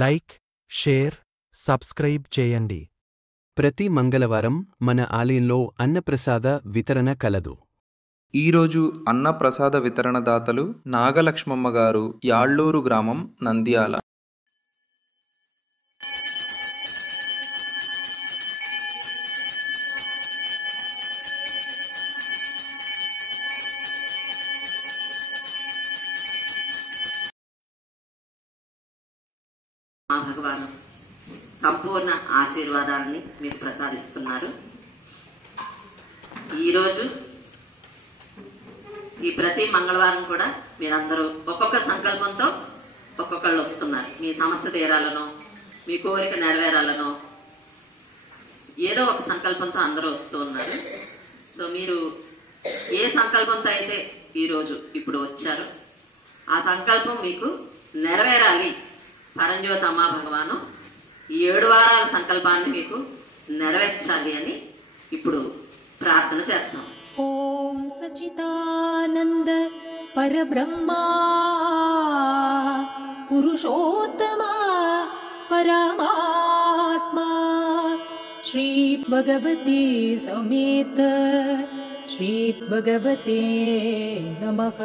Like, share, subscribe చేయండి. ప్రతి మంగళవారం మన ఆలయంలో అన్నప్రసాద వితరణ కలదు. ఈరోజు అన్నప్రసాద వితరణదాతలు నాగలక్ష్మమ్మ గారు, యాళ్లూరు గ్రామం, నంద్యాల. భగవాను సంపూర్ణ ఆశీర్వాదాలని మీరు ప్రసాదిస్తున్నారు. ఈరోజు ఈ ప్రతి మంగళవారం కూడా మీరందరూ ఒక్కొక్క సంకల్పంతో ఒక్కొక్కళ్ళు వస్తున్నారు. మీ సమస్య తీరాలనో, మీ కోరిక నెరవేరాలనో ఏదో ఒక సంకల్పంతో అందరూ వస్తూ ఉన్నారు. సో మీరు ఏ సంకల్పంతో అయితే ఈరోజు ఇప్పుడు వచ్చారో ఆ సంకల్పం మీకు నెరవేరాలి. పరంజ్యోతి అమ్మా భగవాను ఈ 7 వారాల సంకల్పాన్ని మీకు నెరవేర్చాలి అని ఇప్పుడు ప్రార్థన చేస్తాం. ఓం సచిదానంద పరబ్రహ్మా పురుషోత్తమ పరమాత్మా శ్రీ భగవతే సమేత శ్రీ భగవతే నమః.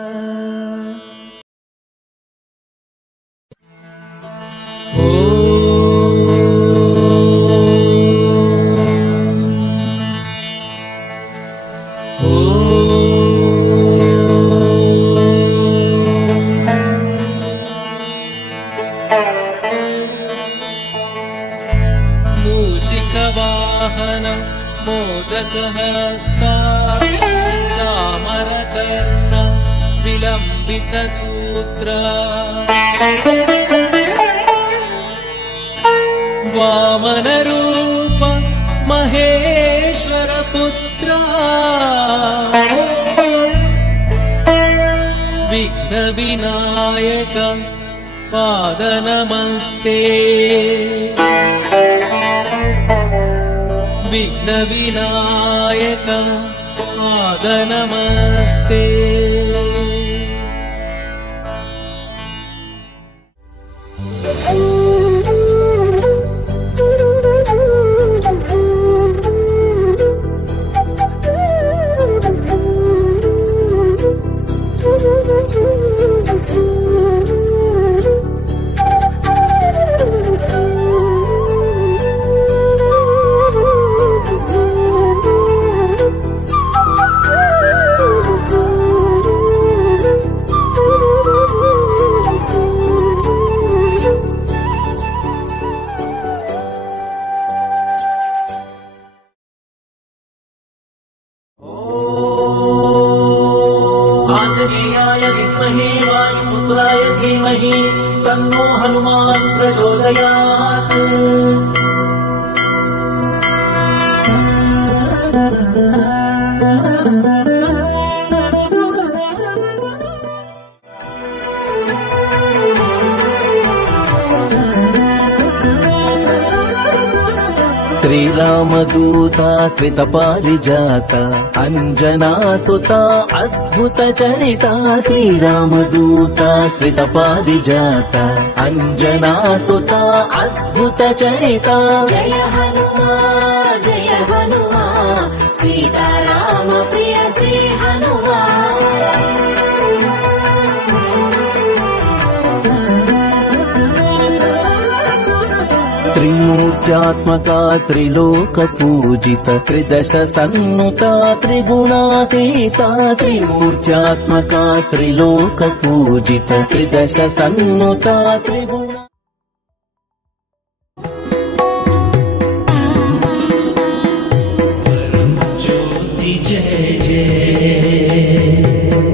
मूषिकवाहनं मोदकहस्ता चामरकर्ण विलम्बितसूत्रा वामनरूप महेश्वरपुत्रा विघ्नविनायक पादनमस्ते. विघ्नविनायक पादनमस्ते. आंजनेयाय विद्महे वायुपुत्राय धीमहि तन्नो हनुमान् प्रचोदयात्. శ్రీరామదూత శ్రితపారిజాత అంజనాసుత అద్భుత చరిత. శ్రీరామదూత శ్రితపారిజాత అంజనాసుత అద్భుత చరిత. జయ హనుమా జయ హనుమా సీతారామ ప్రియ శ్రీ హనుమా. త్రిమూర్త్యాత్మక త్రిలోక పూజిత త్రిదశ సన్నుత త్రిగుణాతీత. త్రిమూర్త్యాత్మక త్రిలోక పూజిత త్రిదశ సన్నుత త్రిగుణ.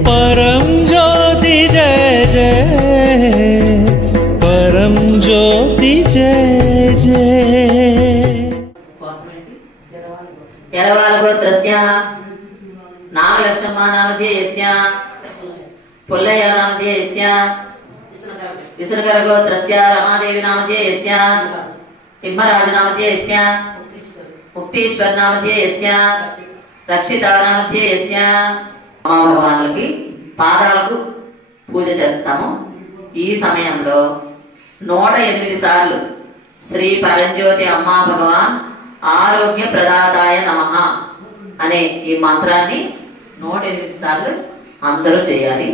परम ज्योति जय जय, परम ज्योति जय जय. यरवालगोत्रस्य नागलक्ष्मम्मा नामधेयस्य पुल्लय्य नामधेयस्य विसर्गरगोत्रस्य रमादेवी नामधेयस्य तिम्मराज नामधेयस्य मुक्तीश्वर नामधेयस्य रक्षिता नामधेयस्य భగవానులకి పాదాలకు పూజ చేస్తాము. ఈ సమయంలో 108 సార్లు శ్రీ పరంజ్యోతి అమ్మా భగవాన్ ఆరోగ్య ప్రదాతాయ నమః అనే ఈ మంత్రాన్ని 108 సార్లు అందరూ చేయాలి.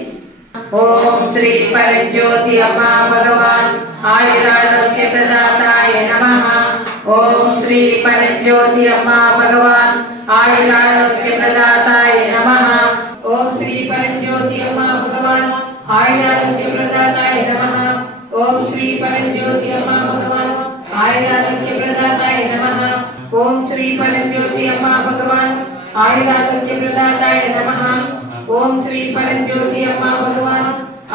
ఓం శ్రీ పరంజ్యోతి అమ్మా భగవాన్ ఆయురారోగ్య ప్రదాతాయ నమః. ఓం శ్రీ పరంజ్యోతి అమ్మా భగవాన్ ఆయురారోగ్య ప్రదాతాయ నమః. ఓం శ్రీ పరంజ్యోతి అమ్మా భగవాన్ ఆయురారోగ్య ప్రదాతాయ నమః. ఓం శ్రీ పరంజ్యోతి అమ్మా భగవాన్ ఆయురారోగ్య ప్రదాతాయ నమః. ఓం శ్రీ పరంజ్యోతి అమ్మా భగవాన్ ఆయురారోగ్య ప్రదాతాయ నమః. ఓం శ్రీ పరంజ్యోతి అమ్మా భగవాన్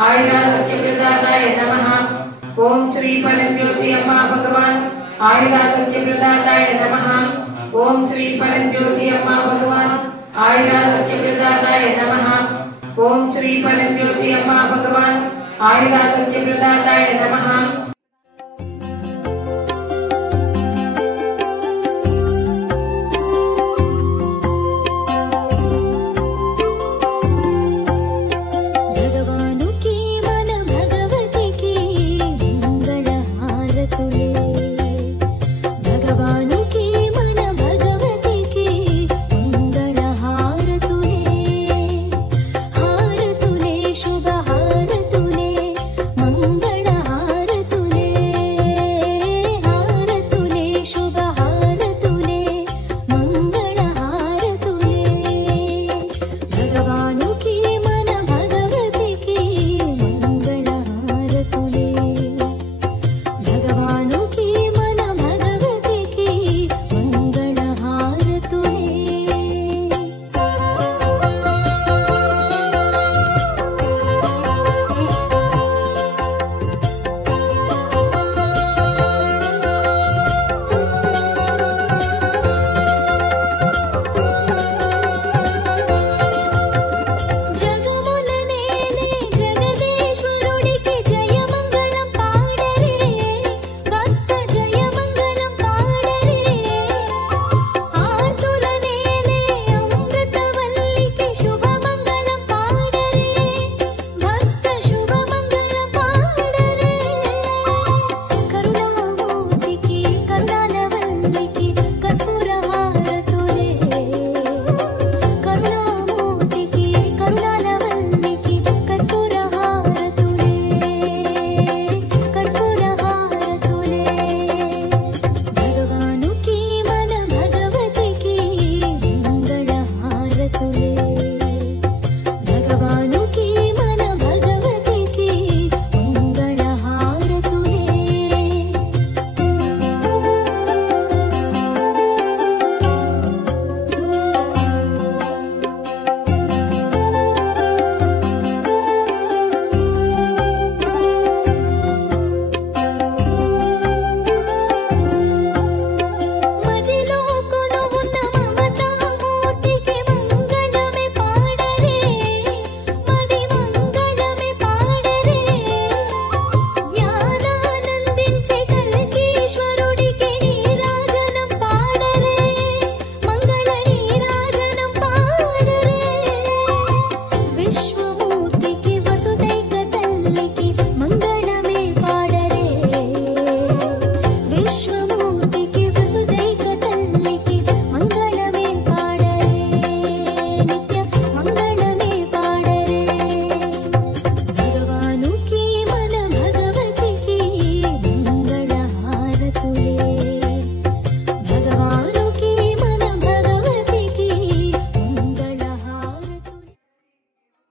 ఆయురారోగ్య ప్రదాతాయ నమః. ఓం శ్రీ పరంజ్యోతి అమ్మా భగవాన్ ఆయురారోగ్య ప్రదాతాయ నమః. ఓం శ్రీ పరంజ్యోతి అమ్మా భగవాన్ ఆయురారోగ్య ప్రదాతాయ నమః. ఓం శ్రీ పరంజ్యోతి అమ్మా భగవాన్ ఆయురారోగ్య ప్రదాతాయ నమః.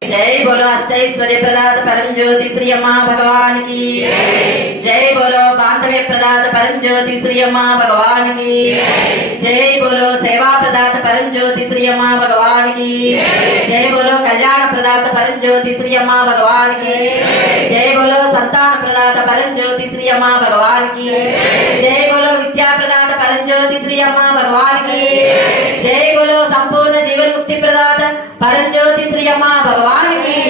जय बोलो अष्टैश्वर्य प्रदात परम ज्योति श्री अम्मा भगवान की जय बोलो बांधव्य प्रदात परम ज्योति श्री अम्मा भगवान की जय बोलो सेवा प्रदात परम ज्योति श्री अम्मा भगवान की जय बोलो कल्याण प्रदात परम ज्योति श्री अम्मा भगवान की जय बोलो संतान प्रदात परम ज्योति श्री अम्मा भगवान की जय बोलो विद्या प्रदात परम ज्योति श्री अम्मा भगवान की जय बोलो संपूर्ण जीवन मुक्ति प्रदात परम ज्योति श्री अम्मा भगवान की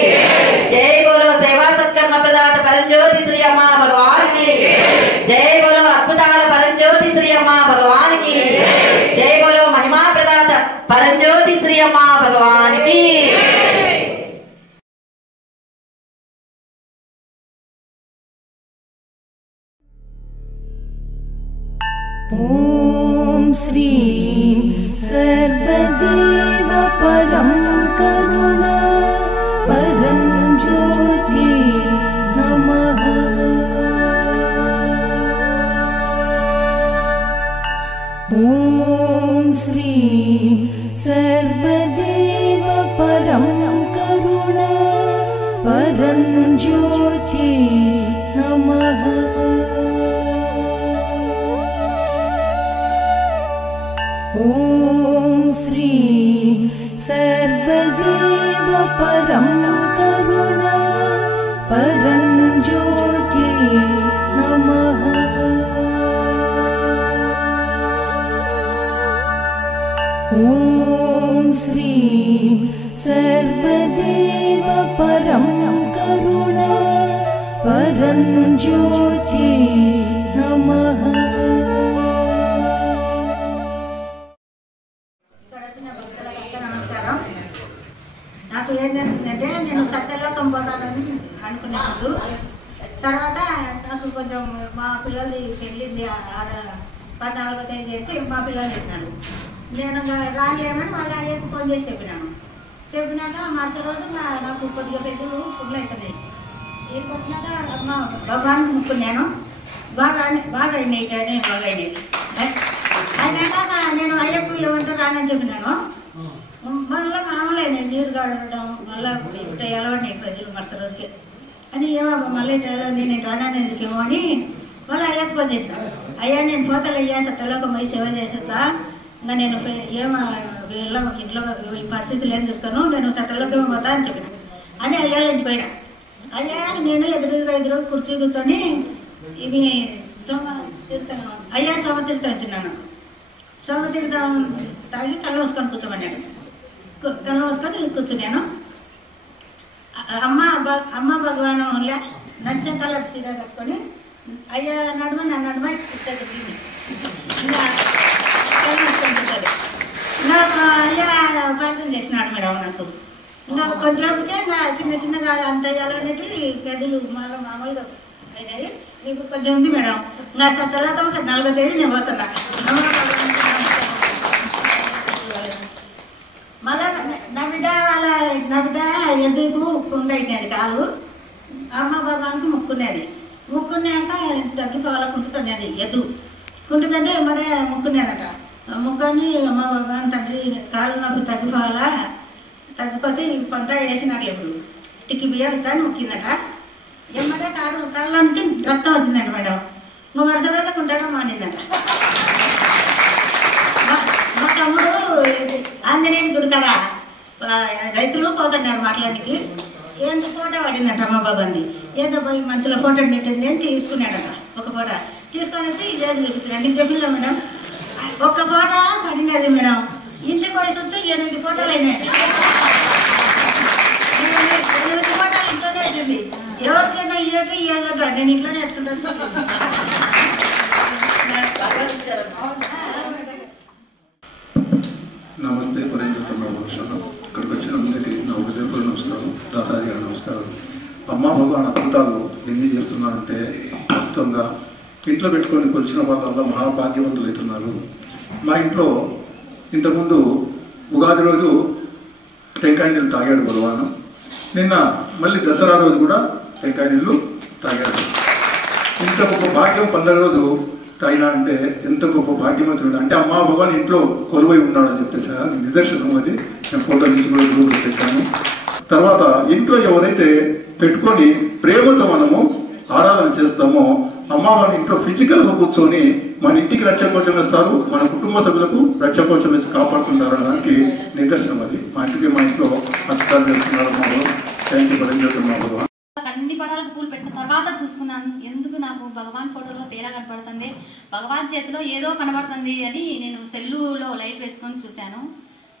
जय बोलो सेवा सत्कर्म प्रदात परम ज्योति श्री अम्मा भगवान की जय बोलो अद्भुताल परम ज्योति श्री अम्मा भगवान की जय बोलो महिमा प्रदात परम ज्योति श्री अम्मा भगवान की। ॐ श्रीं सर्वदेव परं करुणा परं ज्योति नमः। ॐ श्रीं सर्वदेव परं करुणा परं ज्योति नमः। ॐ श्रीं सर्वदेव परं करुणा परं ज्योति नमः। ॐ श्रीं सर्वदेव परं करुणा परं ज्योति नमः। నాకు ఏంటంటే నేను సత్యలోకం పోతానని అనుకున్నాను. తర్వాత నాకు కొంచెం మా పిల్లలు పెళ్ళింది 14వ తేదీ అయితే మా పిల్లలు చెప్పినాను. నేను రాలేమని మళ్ళీ అయ్యకు ఫోన్ చేసి చెప్పినాక మరుసటి రోజు నాకు కొద్దిగా పెద్దలు పువ్వులు అవుతున్నాయి. ఏం వచ్చినాక అమ్మ భగవాన్ ముక్కున్నాను. బాగా అయినాయి అయినాక నేను అయ్యకు ఏమంటారు రానని చెప్పినాను. మళ్ళీ మామూలు అయినాయి, నీరు కాడడం మళ్ళీ ఇట్లా ఎలవడినాయి ప్రజలు మరుసటి రోజుకి అని ఏమో మళ్ళీ నేను రానని ఎందుకేమో అని మళ్ళీ అయ్యాకు ఫోన్ చేసిన. అయ్యా నేను పోతలు అయ్యా సత్యలోకం పోయి సేవ చేసేసా, ఇంకా నేను ఏమో ఇంట్లో ఈ పరిస్థితులు ఏం చూస్తాను, నేను సత్యలోకం పోతా అని చెప్పిన అని అయ్యాల ఇంటికి పోయినా. అయ్యా నేను ఎదురు కుర్చీ కూర్చొని ఇవి అయ్యా సోమతీర్థం వచ్చినాను. సోమతీర్థం తాగి కళ్ళు మూసుకొని కూర్చోమన్నాడు. కళ్ళు మూసుకొని కూర్చున్నాను. అమ్మ భగవాను నచ్చ కలర్ సీర కట్టుకొని అయ్యా నడుమ నా నడుమ ఇస్తుంది. ఇంకా కళ్ళు మూసుకొని కూర్చోదు. ఇంకా అయ్యా ప్రార్థన చేసినాడు మేడం నాకు. ఇంకా కొంచెంకే ఇంకా చిన్నగా అంత అయ్యాలనేటి పెద్దలు మళ్ళీ మామూలుగా అయినాయి. మీకు కొంచెం ఉంది మేడం. ఇంకా సత్తలోకం 14వ తేదీ నేను పోతున్నా. మళ్ళా నా బిడ్డ ఎదురుకు కుండ అయినది కాలు. అమ్మ భగవానికి ముక్కునేది. ముక్కున్నాక తగ్గిపోవాల కుంటుతున్నది ఎద్దు. కుంటుందంటే మరే ముక్కునేదట. ముక్కని అమ్మ భగవాన్ తండ్రి కాలు నొప్పి తగ్గిపోవాలా, తగ్గిపోతే పంట వేసినారు. ఇప్పుడు టిక్కి బియ్యం ఇచ్చాని ముక్కిందట. ఏమంటే కాళ్ళ నుంచి రక్తం వచ్చిందంట మేడం. ఇంకో మరుసటి రోజు కుంటడం మానిందట. మా తమ్ముడు ఆంజనేయుని గుడి కాడ రైతులు పోతున్నారు మాట్లాడానికి. ఏందో ఫోటో పడిందట అమ్మ బాబంది. ఏందో పోయి మంచిలో ఫోటో పెట్టింది అని తీసుకున్నాడట. ఒక ఫోటో తీసుకొని వచ్చి ఇదే చూపించాడు. నీకు చెప్పినా మేడం ఒక్క ఫోటో పడినది మేడం. ఇంటికి వయసు వచ్చి 8 ఫోటోలు అయినాయి. 8 ఫోటోలు ఇంట్లోనే వచ్చింది. ఎవరికైనా ఇయ్యట్లే ఇయ్యదట. నేను ఇంట్లోనే పెట్టుకుంటాను. నమస్తే పరిచయం. ఇక్కడికి వచ్చిన అందరికీ నా హృదయపూర్వక నమస్కారం. దాసాది గారి నమస్కారం. అమ్మా భగవాన్ అద్భుతాలు ఎన్ని చేస్తున్నారంటే వాస్తవంగా ఇంట్లో పెట్టుకొని కొలిచిన వాళ్ళ మహాభాగ్యవంతులు అవుతున్నారు. మా ఇంట్లో ఇంతకుముందు ఉగాది రోజు టెంకాయ నీళ్ళు తాగాడు భగవాను. నిన్న మళ్ళీ దసరా రోజు కూడా టెంకాయ నీళ్ళు తాగాడు. ఇంత గొప్ప భాగ్యం 15 రోజు తాగినా అంటే ఎంత గొప్ప భాగ్యవంతుడు అంటే అమ్మా భగవాన్ ఇంట్లో కొలువై ఉన్నాడని చెప్పేసి నిదర్శనం. అది నేను ఫోటో తీసి కూడా గ్రూప్లో పెట్టాను. తర్వాత ఇంట్లో ఎవరైతే పెట్టుకొని ప్రేమతో మనము ఆరాధన చేస్తామో అమ్మవారిని ఇంట్లో ఫిజికల్గా కూర్చొని మన ఇంటికి రక్షకోశం వేస్తారు, మన కుటుంబ సభ్యులకు రక్షకోశం వేసి కాపాడుతుంటారు అనడానికి నిదర్శనం. అది మా ఇంట్లో అర్థాలు చేస్తున్నారు. థ్యాంక్ యూ భగవాన్. అన్ని పడాలకు పూలు పెట్టిన తర్వాత చూసుకున్నాను ఎందుకు నాకు భగవాన్ ఫోటోలో తేడా కనపడుతుంది, భగవాన్ చేతిలో ఏదో కనబడుతుంది అని నేను సెల్లులో లైట్ వేసుకొని చూశాను.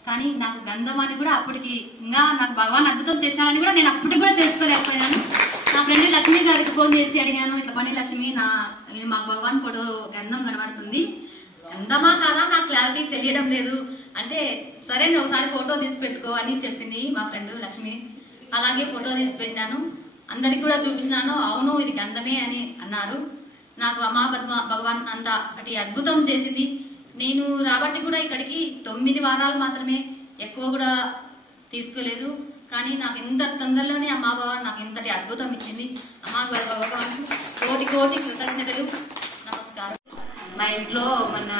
కానీ నాకు గంధం అని కూడా అప్పటికి ఇంకా నాకు భగవాన్ అద్భుతం చేసినారని కూడా నేను అప్పటికి కూడా తెలుసుకోలేకపోయాను. నా ఫ్రెండ్ లక్ష్మి గారికి ఫోన్ చేసి అడిగాను, ఇట్లా పని లక్ష్మి మాకు భగవాన్ ఫోటోలో గంధం కనబడుతుంది, గంధమా కాదా నాకు క్లారిటీ తెలియడం లేదు అంటే, సరే నువ్వు ఒకసారి ఫోటో తీసి పెట్టుకో అని చెప్పింది మా ఫ్రెండ్ లక్ష్మి. అలాగే ఫోటో తీసి పెట్టాను, అందరికి కూడా చూపించినాను. అవును ఇది గంధమే అని అన్నారు. నాకు అమ్మా భగవాన్ అంత అటు అద్భుతం చేసింది. నేను రాబట్టి కూడా ఇక్కడికి 9 వారాలు మాత్రమే, ఎక్కువ కూడా తీసుకోలేదు. కానీ నాకు ఇంత తొందరలోనే అమ్మా భగవాన్ నాకు ఇంతటి అద్భుతం ఇచ్చింది. అమ్మా భగవాన్ కోటి కోటి కృతజ్ఞతలు, నమస్కారం. మా ఇంట్లో మన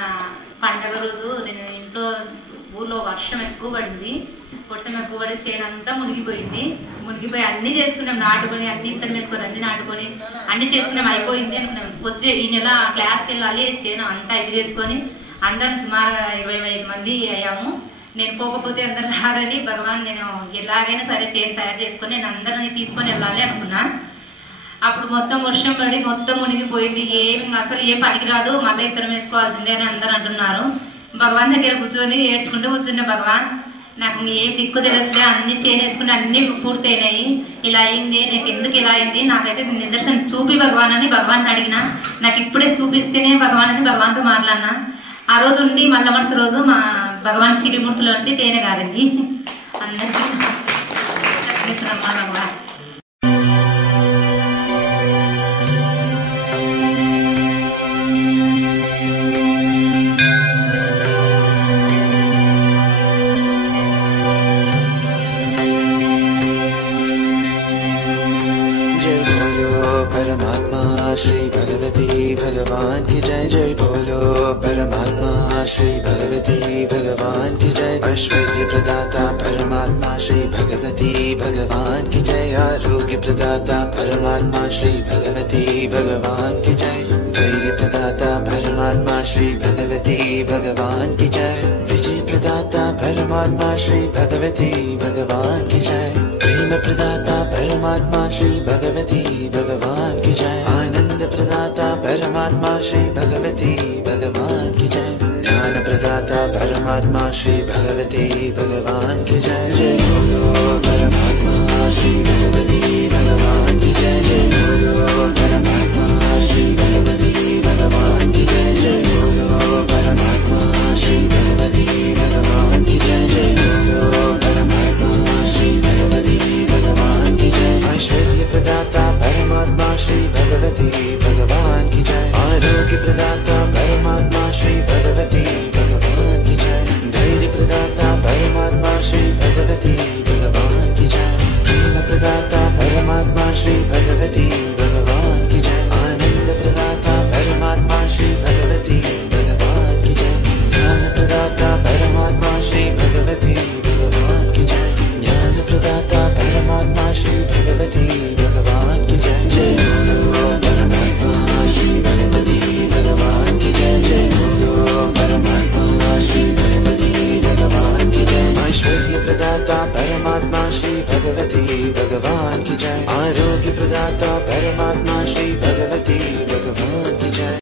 పండగ రోజు నేను ఇంట్లో ఊర్లో వర్షం ఎక్కువ పడింది. వర్షం ఎక్కువ పడి చేనంతా మునిగిపోయింది. మునిగిపోయి అన్నీ చేసుకున్నాం, నాటుకొని అన్ని ఇత్తనం వేసుకొని అన్ని నాటుకొని అన్ని చేసుకున్నాం. అయిపోయింది అనుకున్నాం. వచ్చే ఈ నెల క్లాస్కి వెళ్ళాలి, చేను అంతా ఇవి చేసుకొని అందరం సుమారుగా 25 మంది అయ్యాము. నేను పోకపోతే అందరు రారని భగవాన్ నేను ఎలాగైనా సరే చేను తయారు చేసుకొని నేను అందరిని తీసుకొని వెళ్ళాలి అనుకున్నా. అప్పుడు మొత్తం వర్షం పడి మొత్తం మునిగిపోయింది. అసలు ఏ పనికి రాదు, మళ్ళీ ఇత్తనం వేసుకోవాల్సిందే అని అందరు అంటున్నారు. భగవాన్ దగ్గర కూర్చొని ఏడ్చుకుంటూ కూర్చున్నా. భగవాన్ నాకు ఏం దిక్కు తెలియట్లే, అన్ని చేనేసుకుని అన్ని పూర్తయినాయి, ఇలా అయింది, నాకు ఎందుకు ఇలా అయింది, నాకైతే నిదర్శనం చూపి భగవాన్ అని భగవాన్ అడిగిన. నాకు ఇప్పుడే చూపిస్తేనే భగవాన్ అని భగవాన్తో మాట్లాడినా. ఆ రోజు ఉండి మళ్ళా మరుస రోజు మా భగవాన్ చిరిమూర్తులు అంటే తేనె కాదండి. అందరికీ అమ్మా భగవాన్. श्री भगवती भगवान की जय। जय बोलो परमात्मा श्री भगवती भगवान की जय। ऐश्वर्य प्रदाता परमात्मा श्री भगवती भगवान की जय। आरोग्य प्रदाता परमात्मा श्री भगवती भगवान की जय। धैर्य प्रदाता परमात्मा श्री भगवती भगवान की जय। विजय प्रदाता परमात्मा श्री भगवती भगवान की जय। प्रेम प्रदाता परमात्मा श्री भगवती भगवान की जय। आनंद प्रदाता परमात्मा श्री भगवती भगवान की जय। ज्ञान प्रदाता परमात्मा श्री भगवती भगवान की जय। जय बोलो परमात्मा श्री भगवती भगवान की जय। जय बोलो परमात्मा श्री भगवती भगवान की जय। जय बोलो परमात्मा श्री भगवती भगवान की जय। जय बोलो परमात्मा श्री भगवती भगवान की जय। ऐश्वर्य प्रदाता परमात्मा श्री भगवती भगवान की जय। आरोग्य प्रदाता परमात्मा श्री भगवती भगवान की जय। धैर्य प्रदाता परमात्मा श्री भगवती भगवान की जय। प्रेम प्रदाता परमात्मा श्री भगवती भगवान की जय। आनंद प्रदाता परमात्मा श्री भगवती भगवान की जय। ज्ञान प्रदाता परमात्मा श्री भगवती भगवान की जय। ज्ञान प्रदाता परमात्मा श्री भगवती भगवान की जय। जय बोलो परमात्मा श्री भगवती भगवान की जय। जय बोलो परमात्मा श्री भगवती भगवान की जय। ऐश्वर्य प्रदाता